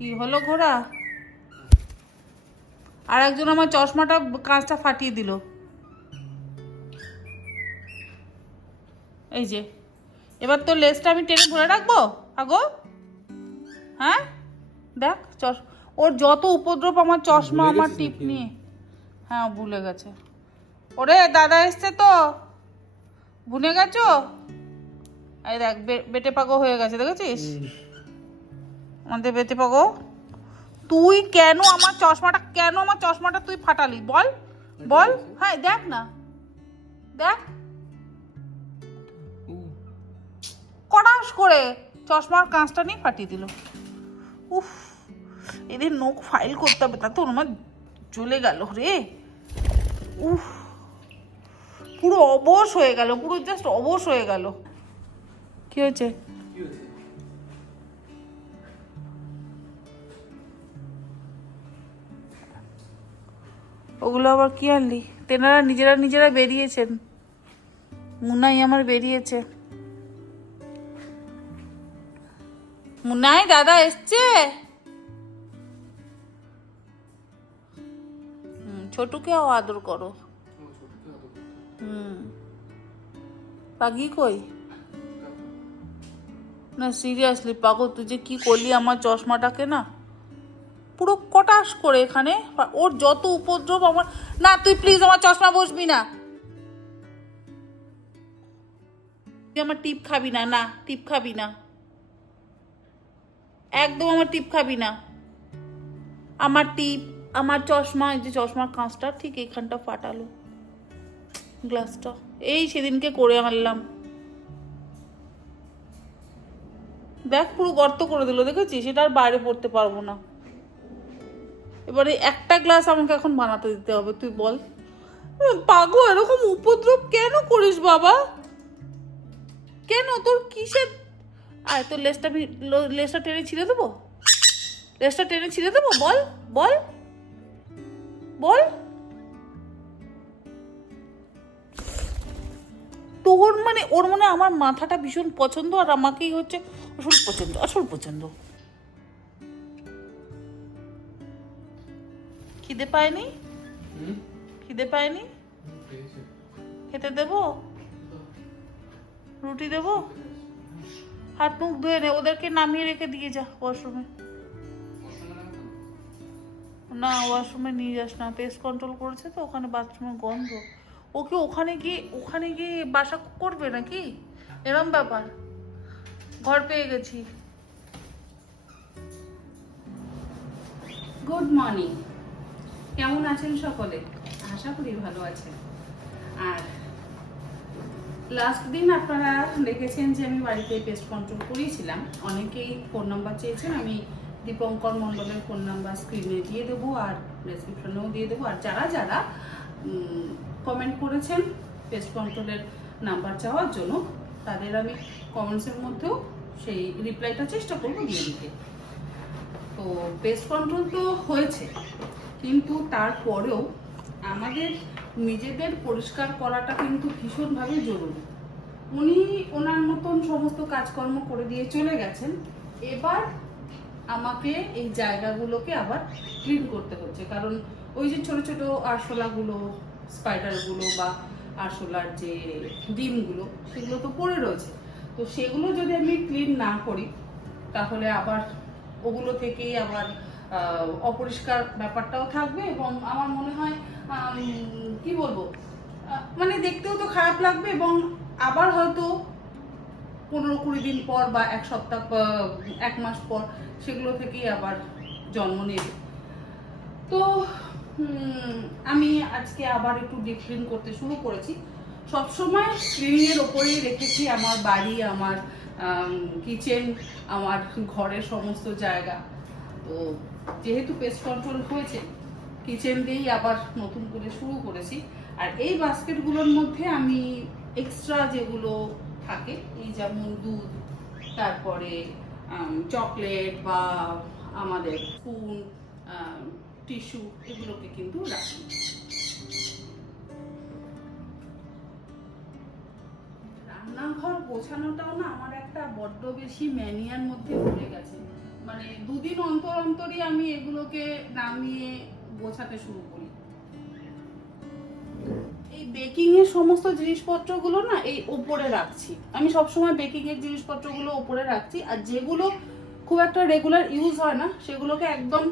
কি হলো ঘোড়া? আর একজন আমার চশমাটা কাঁচটা ফাটিয়ে দিল। এই যে এবার তো লেজটা আমি টেনে ধরে রাখবো আগো। হ্যাঁ দেখ ওর যত উপদ্রব, আমার চশমা আমার টিপ নিয়ে। হ্যাঁ ভুলে গেছে। ওরে দাদা এসছে তো, ভুলে গেছো? এই দেখ বেটে পাগো হয়ে গেছে, দেখেছিস? আমাদের বেটে পাগো। তুই কেন আমার চশমাটা তুই ফাটালি বল বল। হ্যাঁ দেখ না, দেখ কটাস করে চশমার কাঁচটা নিয়ে ফাটিয়ে দিল। উফ, এদের নখ ফাইল করতে হবে, তা তো আমার চলে গেল রে। উফ, পুরো অবশ হয়ে গেল, পুরো জাস্ট অবশ হয়ে গেল। কি হয়েছে? ওগুলো আবার কি আনলি? তেনারা নিজেরা বেরিয়েছেন, মুনাই আমার বেরিয়েছে। মুনাই দাদা এসছে। ছোটুকেও আদর করো। পাগি কই? না সিরিয়াসলি পাগল, তুই যে কি করলি আমার চশমাটাকে না পুরো কটাস করে এখানে। ওর যত উপদ্রব আমার। না তুই প্লিজ আমার চশমা বসবি না, তুই আমার টিপ খাবি না। না টিপ খাবি না, একদম আমার টিপ খাবি না। আমার টিপ, আমার চশমা, এই যে চশমার কাঁচটা ঠিক এখানটা ফাটালো গ্লাসটা, এই সেদিনকে করে আনলাম। দেখ পুরো গর্ত করে দিল, দেখেছিস? সেটা আর বাইরে পড়তে পারবো না। এবারে একটা গ্লাস আমাকে এখন বানাতে দিতে হবে, তুই বল। পাগো এরকম উপদ্রব কেন করিস বাবা? কেন তোর কিসের? আয় তোর লেজটা টেনে ছিঁড়ে দেবো, লেজটা টেনে ছিঁড়ে দেবো, বল বল বল। তোর মানে ওর মানে আমার মাথাটা ভীষণ পছন্দ, আর আমাকেই হচ্ছে আসল পছন্দ। খিদে পায়নি? খিদে পায়নি? খেতে দেবো? রুটি দেবো? হাত মুখ ধুয়ে নে, ওদেরকে নামিয়ে রেখে দিয়ে যা ওয়াশরুমে। না ওয়াশরুমে নিয়ে যাস না, পেস্ট কন্ট্রোল করেছে তো, ওখানে বাথরুমের গন্ধ। ওকে ওখানে গিয়ে বাসা করবে নাকি? এরম ব্যাপার। ঘর পেয়ে গেছি। গুড মর্নিং, কেমন আছেন সকলে? আশা করি ভালো আছেন। আর লাস্ট দিন আপনারা দেখেছেন যে আমি বাড়িতে পেস্ট কন্ট্রোল করিয়েছিলাম। অনেকেই ফোন নাম্বার চেয়েছেন, আমি দীপঙ্কর মণ্ডলের ফোন নাম্বার স্ক্রিনে দিয়ে দেবো আর ডেসক্রিপশনেও দিয়ে দেবো। আর যারা যারা কমেন্ট করেছেন পেস্ট কন্ট্রোলের নাম্বার চাওয়ার জন্য, তাদের আমি কমেন্টসের মধ্যেও সেই রিপ্লাইটা চেষ্টা করবো দিয়ে দিতে। তো পেস্ট কন্ট্রোল তো হয়েছে, কিন্তু তারপরেও আমাদের নিজেদের পরিষ্কার করাটা কিন্তু ভীষণভাবে জরুরি। উনি ওনার মতন সমস্ত কাজকর্ম করে দিয়ে চলে গেছেন, এবার আমাকে এই জায়গাগুলোকে আবার ক্লিন করতে হচ্ছে। কারণ ওই যে ছোট ছোট আরশোলাগুলো, স্পাইডারগুলো বা আরশোলার যে ডিমগুলো, সেগুলো তো পড়ে রয়েছে। তো সেগুলো যদি আমি ক্লিন না করি, তাহলে আবার ওগুলো থেকেই আবার অপরিষ্কার ব্যাপারটাও থাকবে, এবং আমার মনে হয় কি বলবো, মানে দেখতেও তো খারাপ লাগবে, এবং আবার হয়তো 15-20 দিন পর বা এক সপ্তাহ 1 মাস পর সেগুলো থেকেই আবার জন্ম নেবে। তো আমি আজকে আবার একটু ডিপ ক্লিন করতে শুরু করেছি। সবসময় ক্লিনিংয়ের ওপরেই রেখেছি আমার বাড়ি, আমার কিচেন, আমার ঘরের সমস্ত জায়গা। তো যেহেতু পেস্ট কন্ট্রোল হয়েছে, কিচেন দিয়েই আবার নতুন করে শুরু করেছি। আর এই বাস্কেটগুলোর মধ্যে আমি এক্সট্রা যেগুলো থাকে, এই যেমন দুধ, তারপরে চকলেট বা আমাদের স্পুন, টিস্যু, এগুলোকে কিন্তু রাখি। রান্নাঘর গোছানোটাও না আমার একটা বড্ড বেশি ম্যানিয়ার মধ্যে পড়ে গেছে। মানে দুদিন অন্তর অন্তরই আমি এগুলোকে নামিয়ে গোছাতে শুরু করি। এই বেকিং এর সমস্ত জিনিসপত্রগুলো না এই উপরে রাখছি, আমি সবসময় বেকিং এর জিনিসপত্রগুলো উপরে রাখছি, আর যেগুলো খুব একটা রেগুলার ইউজ হয় না সেগুলোকে একদম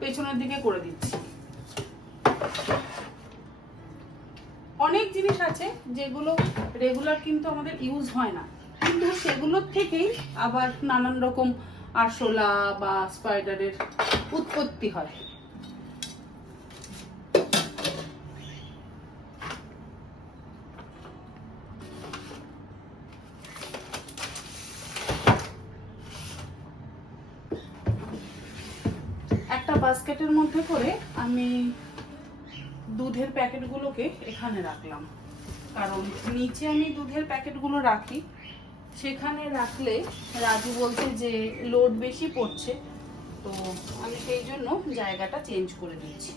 পেছনের দিকে করে দিচ্ছি। অনেক জিনিস আছে যেগুলো রেগুলার কিন্তু আমাদের ইউজ হয় না, কিন্তু সেগুলোর থেকেই আবার নানান রকম আরশোলা বা স্পাইডারের উৎপত্তি হয়। একটা বাস্কেটের মধ্যে করে আমি দুধের প্যাকেটগুলোকে এখানে রাখলাম, কারণ নিচে আমি দুধের প্যাকেটগুলো রাখি, সেখানে রাখলে রাজু বলছে যে লোড বেশি পড়ছে, তো আমি সেই জন্য জায়গাটা চেঞ্জ করে দিচ্ছি।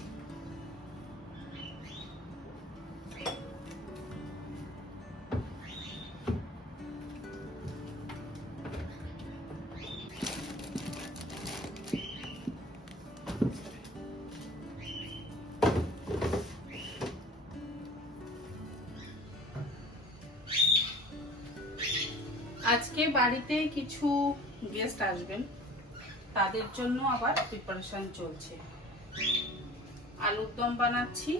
আজকে বাড়িতে কিছু গেস্ট আসবেন, তাদের জন্য আবার প্রিপারেশন চলছে। আলুর দম বানাচ্ছি,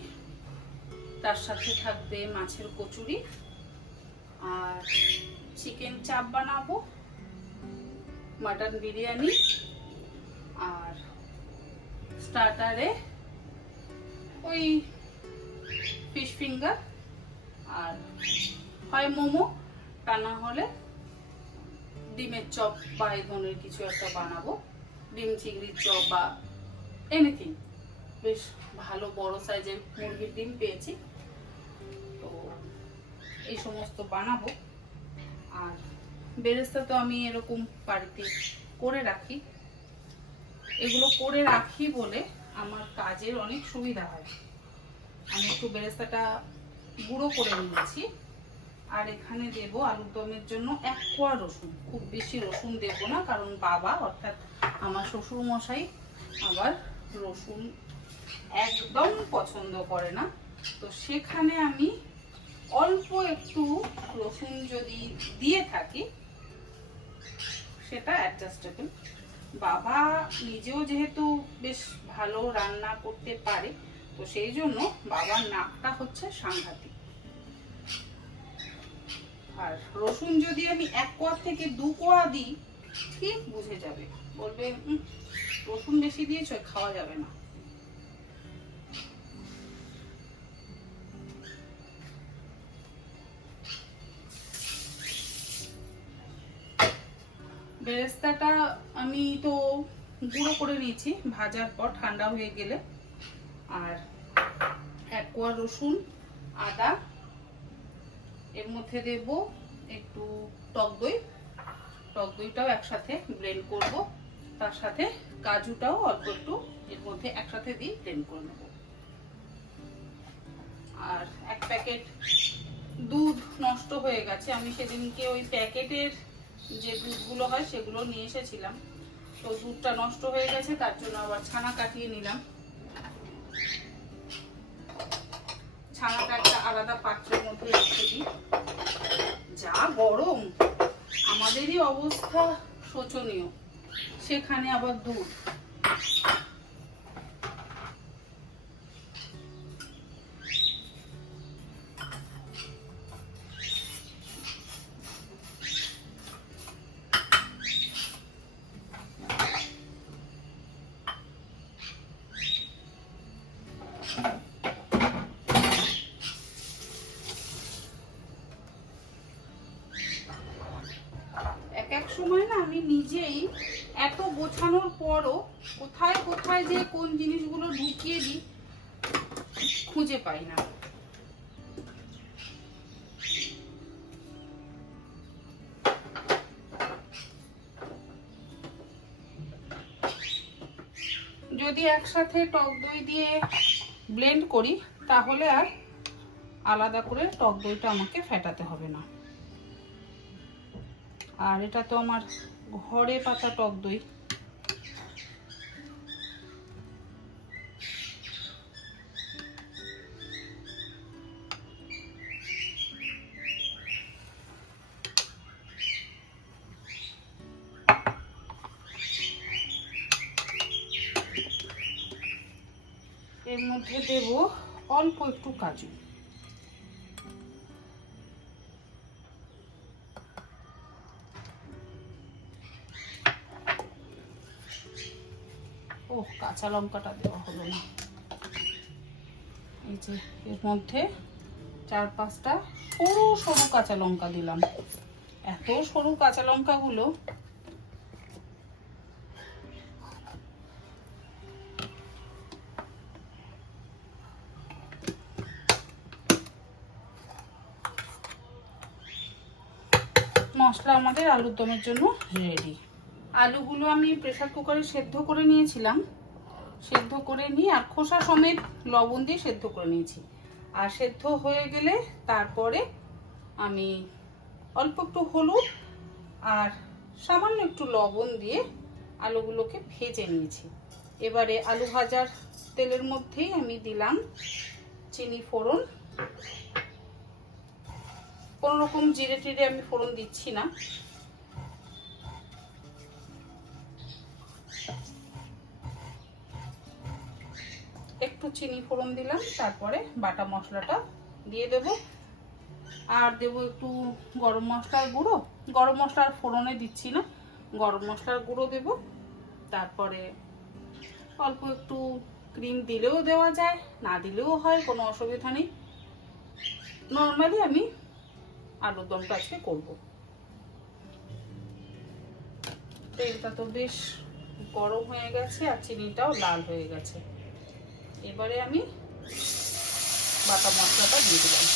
তার সাথে থাকবে মাছের কচুরি, আর চিকেন চাপ বানাবো, মাটন বিরিয়ানি, আর স্টার্টারে ওই ফিশ ফিঙ্গার, আর হয় মোমো, তা না হলে ডিমের চপ বা এই ধরনের কিছু একটা বানাবো, ডিম চিংড়ির চপ বা এনিথিং। বেশ ভালো বড় সাইজের মুরগির ডিম পেয়েছি, তো এই সমস্ত বানাবো। আর বেরেস্তা তো আমি এরকম বাড়িতে করে রাখি, এগুলো করে রাখি বলে আমার কাজের অনেক সুবিধা হয়। আমি একটু বেরেস্তাটা গুঁড়ো করে নিয়েছি, আর এখানে দেব আলুর দমের জন্য 1 কোয়া রসুন। খুব বেশি রসুন দেব না, কারণ বাবা অর্থাৎ আমার শ্বশুর মশাই আবার রসুন একদম পছন্দ করে না, তো সেখানে আমি অল্প একটু রসুন যদি দিয়ে থাকি সেটা অ্যাডজাস্টেবল। বাবা নিজেও যেহেতু বেশ ভালো রান্না করতে পারে, তো সেই জন্য বাবার নাকটা হচ্ছে সাংঘাতিক। আর রসুন যদি আমি 1 কোয়া থেকে 2 কোয়া দিই, ঠিক বুঝে যাবে, বলবে রসুন বেশি দিয়েছো, খাওয়া যাবে না। বেরেস্তাটা আমি তো গুঁড়ো করে নিয়েছি ভাজার পর, ঠান্ডা হয়ে গেলে। আর 1 কোয়া রসুন, আদা, এর মধ্যে দেব একটু টক দই, টক দইটাও একসাথে ব্লেন্ড করব, তার সাথে কাজুটাও অল্প একটু এর মধ্যে একসাথে দিয়ে ব্লেন্ড করে নেব। আর 1 প্যাকেট দুধ নষ্ট হয়ে গেছে, আমি সেদিনকে ওই প্যাকেটের যে দুধগুলো হয় সেগুলো নিয়ে এসেছিলাম, তো দুধটা নষ্ট হয়ে গেছে, তার জন্য আবার ছানা কাটিয়ে নিলাম। ছানাটা একটা আলাদা পাত্রের মধ্যে রেখে দিই। যা গরম, আমাদেরই অবস্থা শোচনীয়, সেখানে আবার দুধ। এক সময় না আমি নিজেই এত গোছানোর পরও কোথায় কোথায় যে কোন জিনিসগুলো ঢুকিয়ে দিই খুঁজে পাই না। যদি একসাথে টক দই দিয়ে ব্লেন্ড করি তাহলে আর আলাদা করে টক দইটা আমাকে ফেটাতে হবে না। আর এটা তো আমার ঘরে পাতা টক দই, এর মধ্যে দেব অল্প একটু কাজু। ও কাঁচা লঙ্কাটা দেওয়া হলো না। এই যে এর মধ্যে 4-5টা সরু সরু কাঁচা লঙ্কা দিলাম। এত সরু কাঁচা লঙ্কাগুলো মশলা আমাদের আলুর দমের জন্য রেডি। আলুগুলো আমি প্রেসার কুকারে সেদ্ধ করে নিয়েছিলাম, সেদ্ধ করে নিয়ে আর খোসা সমেত লবণ দিয়ে সেদ্ধ করে নিয়েছি। আর সেদ্ধ হয়ে গেলে তারপরে আমি অল্প একটু হলুদ আর সামান্য একটু লবণ দিয়ে আলুগুলোকে ভেজে নিয়েছি। এবারে আলু ভাজার তেলের মধ্যেই আমি দিলাম চিনি ফোড়ন। কোনো রকম জিরে টিরে আমি ফোড়ন দিচ্ছি না। একটু চিনি ফোড়ন দিলাম, তারপরে বাটা মশলাটা দিয়ে দেব। আর দেব একটু গরম মশলার গুঁড়ো। গরম মশলার ফোড়নে দিচ্ছি না, গরম মশলার গুঁড়ো দেব। তারপরে অল্প একটু ক্রিম দিলেও দেওয়া যায়, না দিলেও হয়, কোনো অসুবিধা নেই। নর্মালি আমি আলুর দমটা আজকে করবো। তেলটা তো বেশ গরম হয়ে গেছে আর চিনিটাও লাল হয়ে গেছে। এবারে আমি বাটা মশলাটা দিয়ে দিলাম।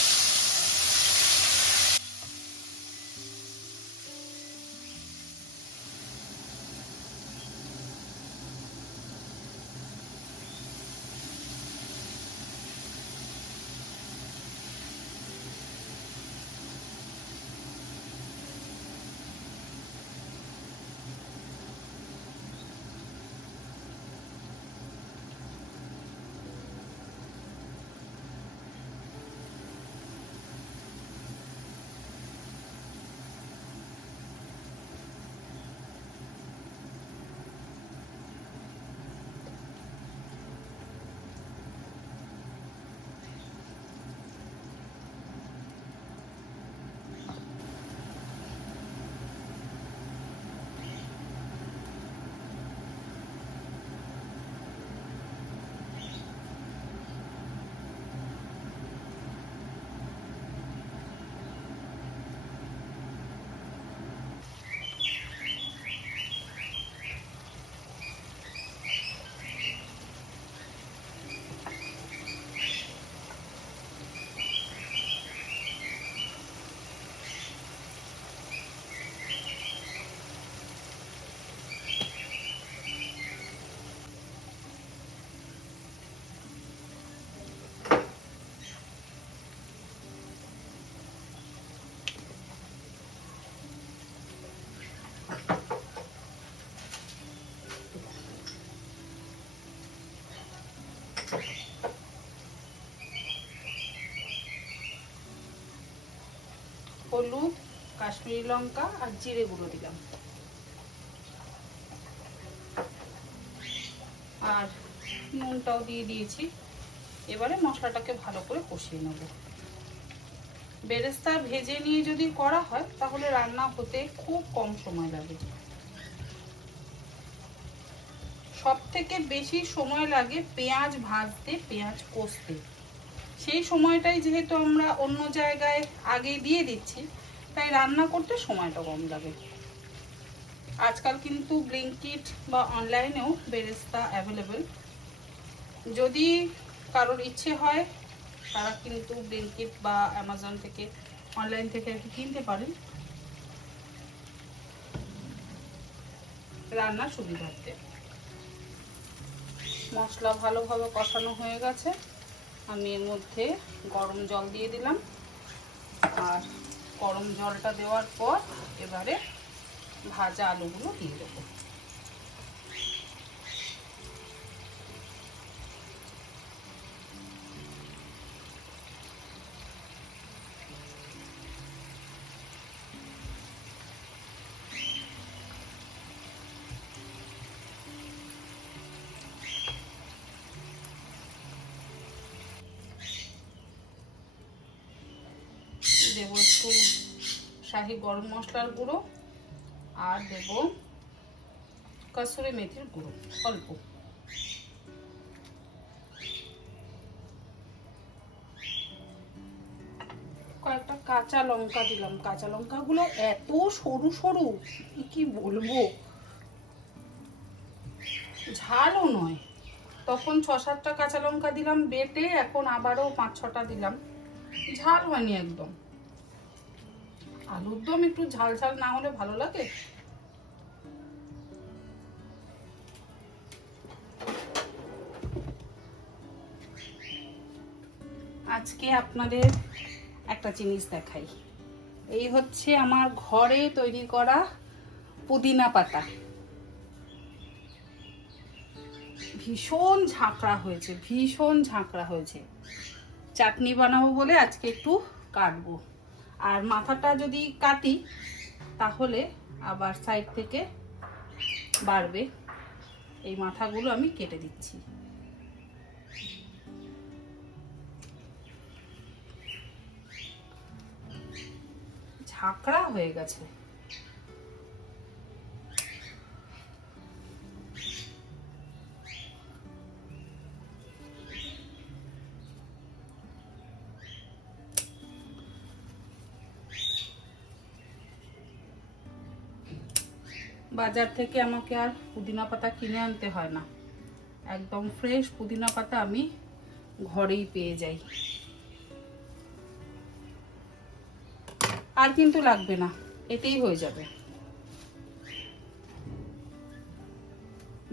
হলুদ, কাশ্মীরি লঙ্কা আর জিরে গুঁড়ো দিলাম। আর নুনটাও দিয়ে দিয়েছি। এবারে মশলাটাকে ভালো করে কষিয়ে নেব। বেরেস্তা ভেজে নিয়ে যদি করা হয় তাহলে রান্না হতে খুব কম সময় লাগে। সব থেকে বেশি সময় লাগে পেঁয়াজ ভাজতে, পেঁয়াজ কষতে। সেই সময়টাই যেহেতু আমরা অন্য জায়গায় আগে দিয়ে দিচ্ছি, তাই রান্না করতে সময়টা কম লাগে। আজকাল কিন্তু ব্লিঙ্কিট বা অনলাইনেও বেরেস্তা অ্যাভেলেবেল। যদি কারোর ইচ্ছে হয় তারা কিন্তু ব্লিঙ্কিট বা অ্যামাজন থেকে, অনলাইন থেকে আর কি কিনতে পারেন রান্নার সুবিধার্থে। মশলা ভালোভাবে কষানো হয়ে গেছে। আমি এর মধ্যে গরম জল দিয়ে দিলাম। আর গরম জলটা দেওয়ার পর এবারে ভাজা আলুগুলো দিয়ে দেবো। দেবো একটু শাহি গরম মশলার গুঁড়ো, আর দেব কসুরি মেথির গুঁড়ো অল্প। কয়েকটা কাঁচা লঙ্কা দিলাম। কাঁচা লঙ্কাগুলো এত সরু সরু, কি বলবো, ঝালও নয়। তখন 6-7টা কাঁচা লঙ্কা দিলাম বেটে, এখন আবারও 5-6টা দিলাম। ঝাল হয়নি একদম। আলুর দম একটু ঝাল ঝাল না হলে ভালো লাগে? আজকে আপনাদের একটা জিনিস দেখাই। এই হচ্ছে আমার ঘরে তৈরি করা পুদিনা পাতা। ভীষণ ঝাঁকড়া হয়েছে, ভীষণ ঝাঁকড়া হয়েছে। চাটনি বানাবো বলে আজকে একটু কাটবো। আর মাথাটা যদি কাটি তাহলে আবার সাইড থেকে বাড়বে। এই মাথাগুলো আমি কেটে দিচ্ছি। ঝাঁকড়া হয়ে গেছে। বাজার থেকে আমাকে আর পুদিনা পাতা কিনে আনতে হয় না, একদম ফ্রেশ পুদিনা পাতা আমি ঘরেই পেয়ে যাই। আর কিন্তু লাগবে না, এতেই হয়ে যাবে।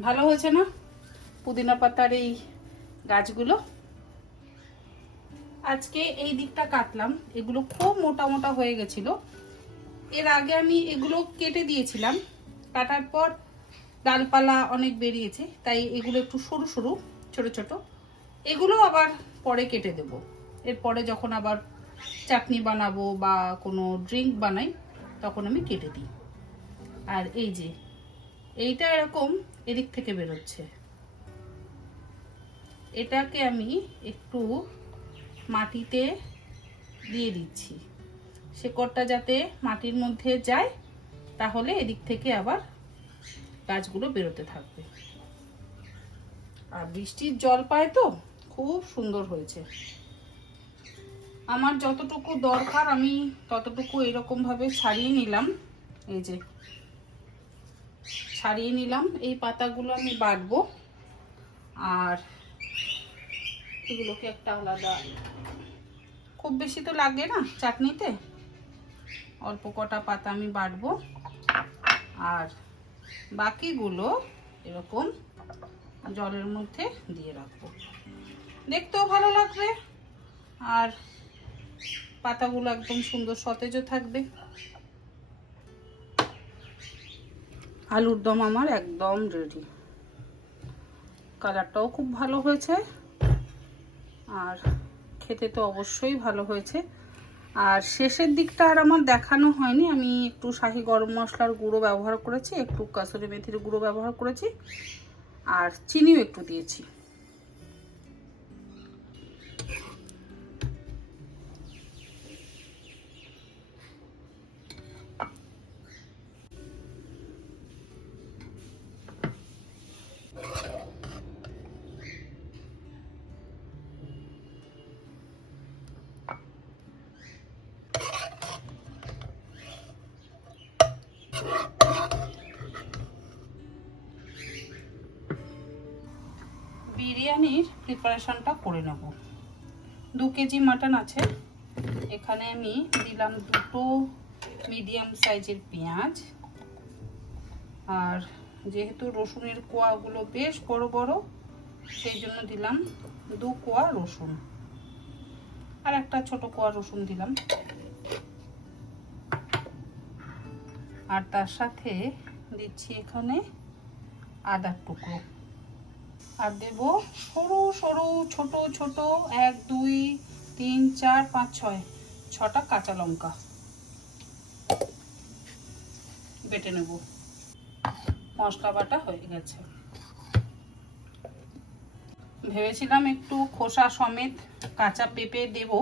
ভালো হয়েছে না পুদিনা পাতার এই গাছগুলো? আজকে এই দিকটা কাটলাম, এগুলো খুব মোটা মোটা হয়ে গেছিল। এর আগে আমি এগুলো কেটে দিয়েছিলাম, কাটার পর ডালপালা অনেক বেরিয়েছে, তাই এগুলো একটু সরু সরু ছোট ছোট। এগুলো আবার পরে কেটে দেব। এরপরে যখন আবার চাটনি বানাবো বা কোনো ড্রিঙ্ক বানাই তখন আমি কেটে দিই। আর এই যে এইটা এরকম এদিক থেকে বেরোচ্ছে, এটাকে আমি একটু মাটিতে দিয়ে দিচ্ছি, শেকড়টা যাতে মাটির মধ্যে যায়, তাহলে এদিক থেকে আবার গাছগুলো বেরোতে থাকবে। আর বৃষ্টির জল পায় তো খুব সুন্দর হয়েছে। আমার যতটুকু দরকার আমি ততটুকু এরকম ভাবে ছাড়িয়ে নিলাম। এই যে ছাড়িয়ে নিলাম, এই পাতাগুলো আমি বাটবো। আর এগুলোকে একটা আলাদা, খুব বেশি তো লাগে না চাটনিতে, অল্প কটা পাতা আমি বাটবো। আর বাকিগুলো এরকম জলের মধ্যে দিয়ে রাখবো, দেখতেও ভালো লাগবে আর পাতাগুলো একদম সুন্দর সতেজও থাকবে। আলুর দম আমার একদম রেডি। কালারটাও খুব ভালো হয়েছে আর খেতে তো অবশ্যই ভালো হয়েছে। আর শেষের দিকটা আর আমার দেখানো হয়নি, আমি একটু শাহি গরম মশলার গুঁড়ো ব্যবহার করেছি, একটু কাসুরি মেথির গুঁড়ো ব্যবহার করেছি, আর চিনিও একটু দিয়েছি। বিরিয়ানির প্রিপারেশনটা করে নেব। 2 কেজি মাটন আছে, এখানে আমি দিলাম 2টো মিডিয়াম সাইজের পেঁয়াজ, আর যেহেতু রসুনের কোয়াগুলো বেশ বড় বড় সেই জন্য দিলাম 2 কোয়া রসুন, আর একটা ছোট কোয়া রসুন দিলাম। আর তার সাথে দিচ্ছি এখানে আদার টুকরো, আর দেব সরু সরু ছোট ছোট 1 2 3 4 5 6 6টা কাঁচা লঙ্কা বেটে নেব। মশলা বাটা হয়ে গেছে। ভেবেছিলাম একটু খোসা সমেত কাঁচা পেঁপে দেব,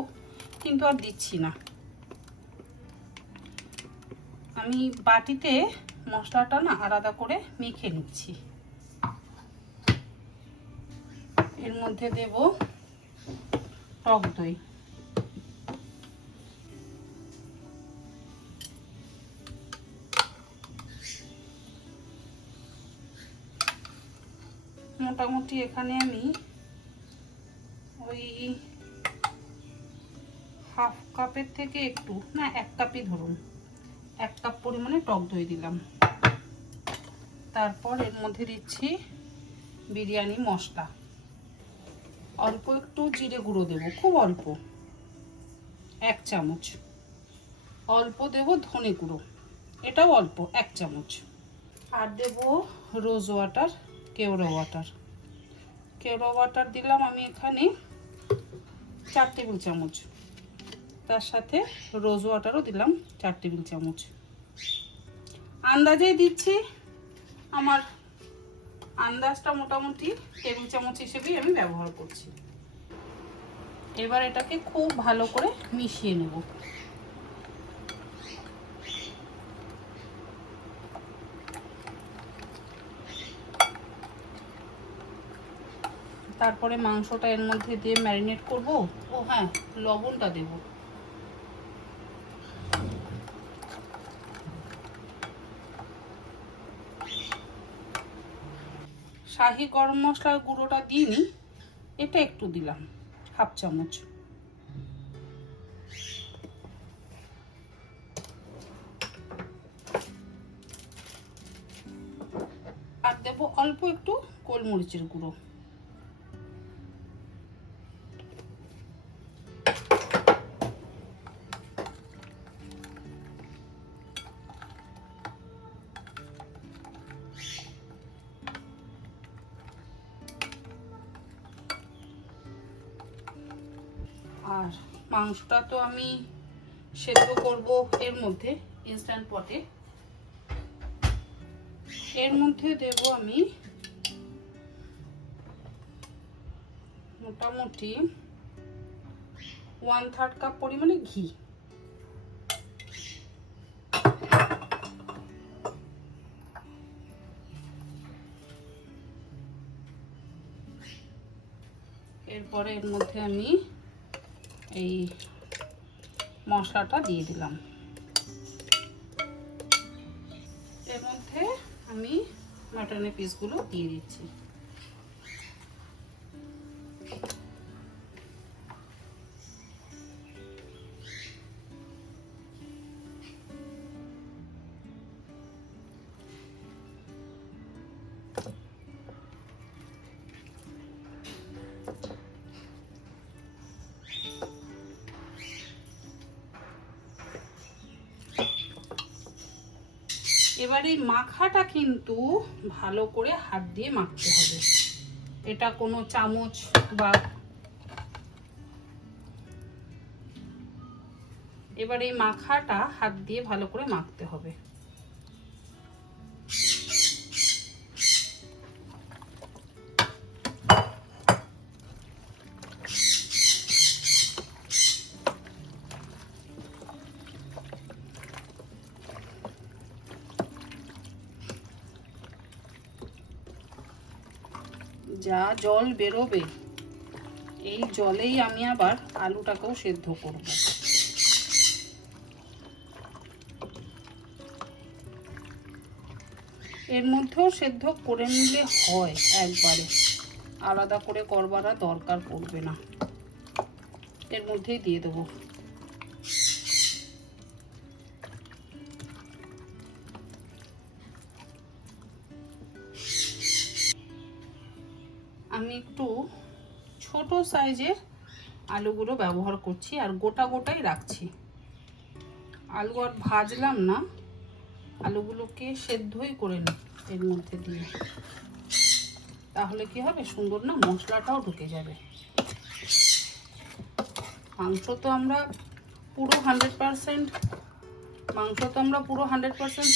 কিন্তু আর দিচ্ছি না, আমি বাটিতে মশলাটা না আলাদা করে মেখে নিচ্ছি। এর মধ্যে দেব টক দই, মোটামুটি এখানে আমি ওই হাফ কাপের থেকে একটু না, 1 কাপই ধরুন, 1 কাপ পরিমাণে টক দই দিলাম। তারপর এর মধ্যে দিচ্ছি বিরিয়ানি মশলা, অল্প একটু জিরে গুঁড়ো দেব, খুব অল্প, 1 চামচ। অল্প দেব ধনে গুঁড়ো, এটাও অল্প, 1 চামচ। আর দেব রোজ ওয়াটার, কেওড়া ওয়াটার। কেওড়া ওয়াটার দিলাম আমি এখানে 4 টেবিল চামচ। তার সাথে রোজ ওয়াটারও দিলাম 4 টেবিল চামচ। আন্দাজেই দিচ্ছি, আমার আন্দাজটা মোটামুটি টেবিল চামচ হিসেবেই আমি ব্যবহার করছি। এবার এটাকে খুব ভালো করে মিশিয়ে নেব। তারপরে মাংসটা এর মধ্যে দিয়ে ম্যারিনেট করব। ও হ্যাঁ, লবণটা দেব। শাহি গরম মশলার গুঁড়োটা দিইনি, এটা একটু দিলাম, 1/2 চামচ। আর দেব অল্প একটু গোলমরিচের গুঁড়ো। আর মাংসটা তো আমি সেদ্ধ করব এর মধ্যে ইনস্ট্যান্ট পটে। এর মধ্যে দেব আমি মোটামুটি 1/3 কাপ পরিমাণে ঘি। এরপরে এর মধ্যে আমি এই মশলাটা দিয়ে দিলাম। এর মধ্যে আমি মাটনের পিসগুলো দিয়ে দিচ্ছি। এবার এই মাখাটা কিন্তু ভালো করে হাত দিয়ে মাখতে হবে। এটা কোনো চামচ বা, এবার এই মাখাটা হাত দিয়ে ভালো করে মাখতে হবে। যা জল বেরোবে, এই জলেই আমি আবার আলুটাকেও সেদ্ধ করব। এর মধ্যেও সেদ্ধ করে নিলে হয়, একবারে আলাদা করে করবার দরকার পড়বে না। এর মধ্যেই দিয়ে দেবো। আমি একটু ছোট সাইজের আলুগুলো ব্যবহার করছি, আর গোটা গোটাই রাখছি। আলু আর ভাজলাম না, আলুগুলোকে সেদ্ধই করে নিই এর মধ্যে দিয়ে। তাহলে কি হবে, সুন্দর না মশলাটাও ঢুকে যাবে। মাংস তো আমরা পুরো 100%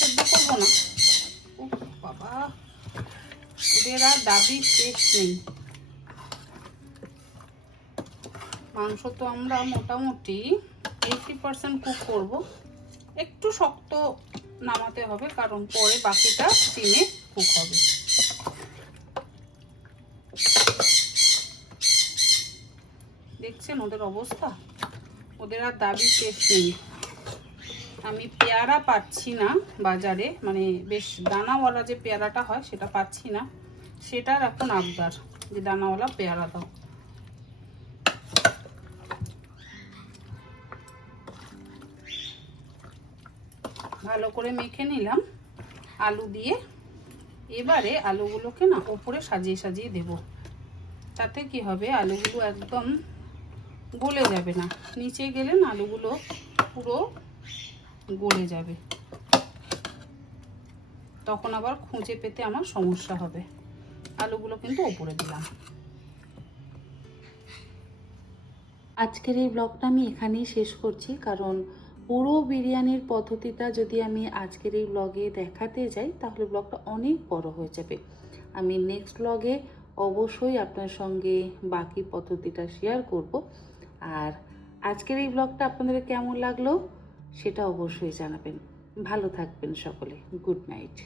সেদ্ধ করবো না। ও বাবা, ওদের আর দাবি শেষ নেই। মাংস তো আমরা মোটামুটি 80% কুক করব। একটু শক্ত নামাতে হবে, কারণ পরে বাকিটা স্টিমে কুক হবে। দেখছেন ওদের অবস্থা, ওদের আর দাবি শেষ নেই। আমি পেয়ারা পাচ্ছি না বাজারে, মানে বেশ দানাওয়ালা যে পেয়ারাটা হয় সেটা পাচ্ছি না, সেটার এখন আবদার যে দানাওয়ালা পেয়ারা দাও। ভালো করে মেখে নিলাম আলু দিয়ে। এবারে আলুগুলোকে না ওপরে সাজিয়ে সাজিয়ে দেব, তাতে কি হবে আলুগুলো একদম গলে যাবে না, নিচে গেলে না আলুগুলো পুরো গলে যাবে, তখন আবার খুঁজে পেতে আমার সমস্যা হবে। আলুগুলো কিন্তু ওপরে দিলাম। আজকের এই ব্লগটা আমি এখানেই শেষ করছি, কারণ পুরো বিরিয়ানির পদ্ধতিটা যদি আমি আজকের এই ব্লগে দেখাতে যাই তাহলে ব্লগটা অনেক বড় হয়ে যাবে। আমি নেক্সট ব্লগে অবশ্যই আপনার সঙ্গে বাকি পদ্ধতিটা শেয়ার করব। আর আজকের এই ব্লগটা আপনাদের কেমন লাগলো সেটা অবশ্যই জানাবেন। ভালো থাকবেন সকলে। Good night.